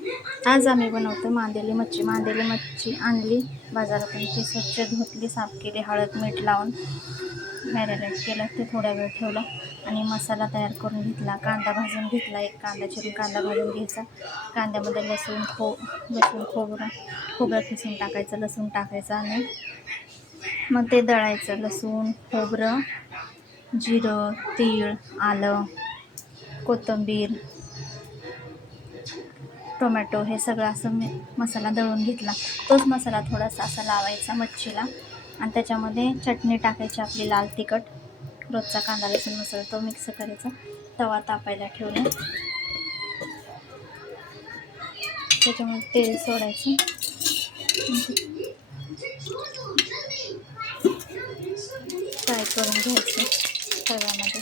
आज आम्ही बनवतो मांदेली मच्छी. मांदेली मच्छी आणली बाजारातून, ती स्वच्छ धुतली, साफ केली, हळद मीठ लावून मॅरिनेट केलं, ते थोडा वेळ ठेवलं आणि मसाला तयार करून घेतला. कांदा भाजून घेतला, एक कांदा चिरून कांदा भाजून घ्यायचा. कांद्यामध्ये लसूण खोबरं खिसून टाकायचं, लसूण टाकायचं आणि मग ते दळायचं. लसूण, खोबरं, जिरं, तीळ, आलं, कोथिंबीर, टोमॅटो हे सगळं असं मसाला दळून घेतला. तोच मसाला थोडासा असा लावायचा मच्छीला आणि त्याच्यामध्ये चटणी टाकायची आपली लाल तिखट, रोजचा कांदा लसूण मसाला तो मिक्स करायचा. तवा तापायला ठेवला, त्याच्यामध्ये तेल सोडायचं, फ्राय करून घ्यायचं तव्यामध्ये.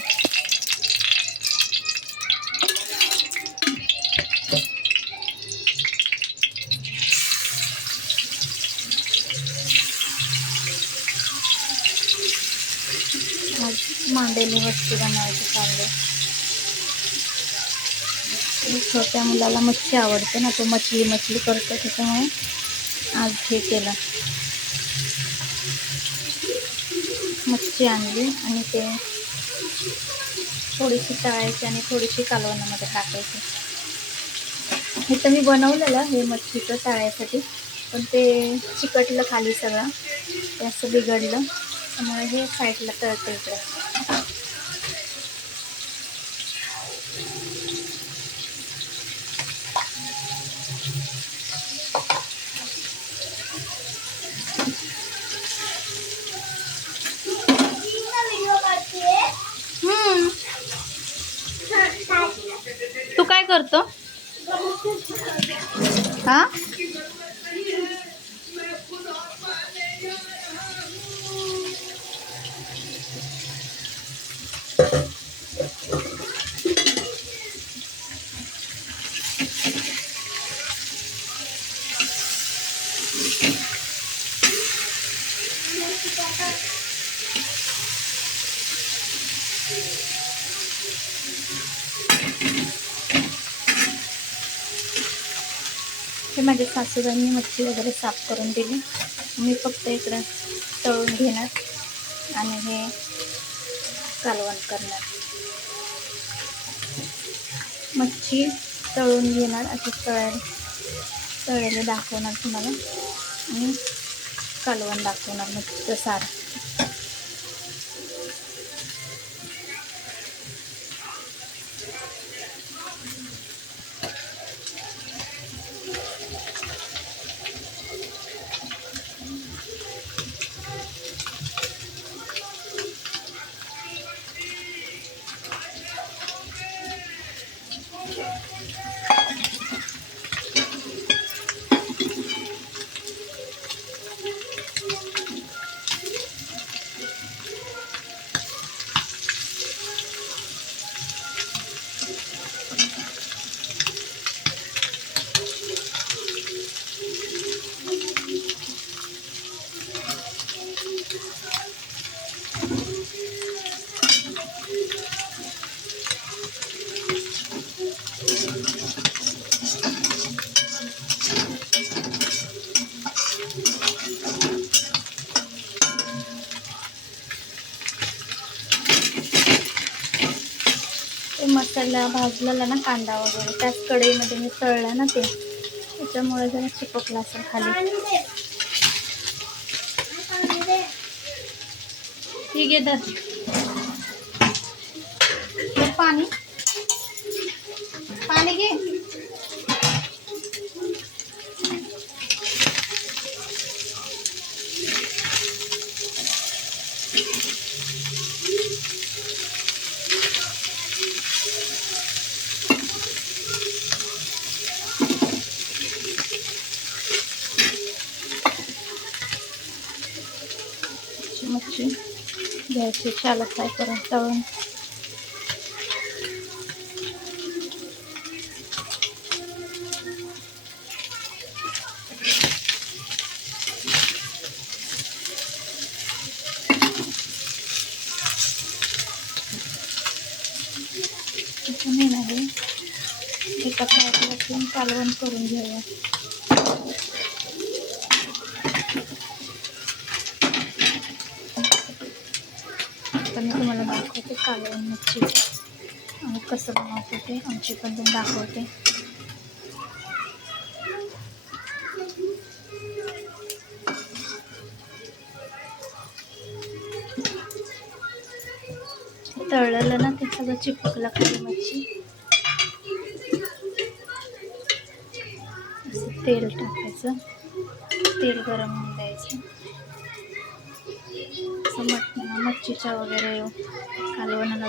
आज मांदेली मच्छी बनवायची चालले. छोट्या मुलाला मच्छी आवडते ना, तो मछली करतो, त्याच्यामुळे आज हे केलं. मच्छी आणली आणि ते थोडीशी तळायची आणि थोडीशी कालवणामध्ये टाकायची. हे तर मी बनवलेलं हे मच्छीचं तळायसाठी, पण ते चिकटलं खाली सगळं, ते असं बिघडलं, त्यामुळे हे साईडला तळते इकडे. तू काय करतो हा? हे माझ्या सासूबाईंनी मच्छी वगैरे साफ करून दिली. मी फक्त इकडं तळून घेणार आणि हे कालवण करणार. मच्छी तळून घेणार, अशी तळलेले दाखवणार तुम्हाला आणि कालवण दाखवणार मच्छीचं सार. मसाला भाजलेला ना, कांदा वगैरे त्याच कढईमध्ये मी तळला ना, ते त्याच्यामुळे जरा चिपकला असेल खाली. ठीक आहे, तर पाणी घे. मच्छी घ्यायची, शाला फ्राय करून तळून. नाही एका फ्राय मच्छीचं कालवण करून घेऊया. आता मी तुम्हाला दाखवते कालवण मच्छी आणि कसं बनवते ते आमची पद्धत दाखवते. तळलेलं ना ते सगळं चिपकलं खाली मच्छी. असं तेल टाकायचं, तेल गरम होऊन द्यायचं. असं मच्छीच्या वगैरे कालवणाला